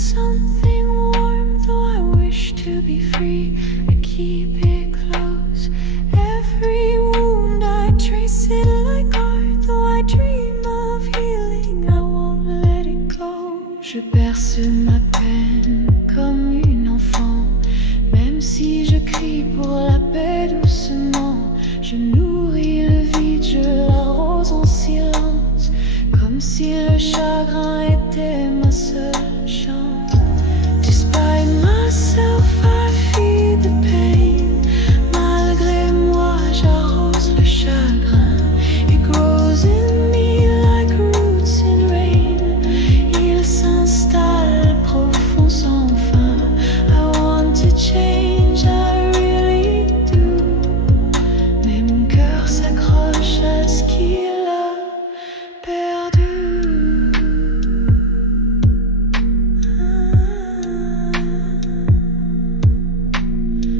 something warm, though I wish to be free. I keep it close. Every wound I trace it like art, though I dream of healing, I won't let it go. Je berce ma peine comme une enfant, même si je crie pour la paix doucement. Je nourris le vide, je l'arrose en silence, comme si le chagrin était ma seule chance. Despite myself, I feed the pain. Malgré moi, j'arrose le chagrin. It grows in me like roots in rain. Il s'installe profond sans fin. I want to change, I really do. Mais mon cœur s'accroche à ce qu'il a perdu.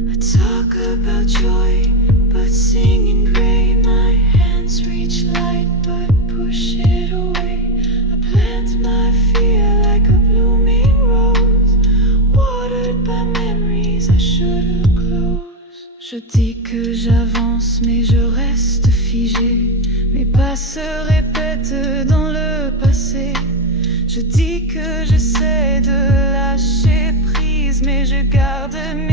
I talk about joy, but sing in gray. My hands reach light, but push it away. I plant my fear like a blooming rose, watered by memories I should've closed. Je dis que j'avance, mais je reste figé. Mes pas se répètent dans le passé. Je dis que j'essaie de lâcher prise, mais je garde mes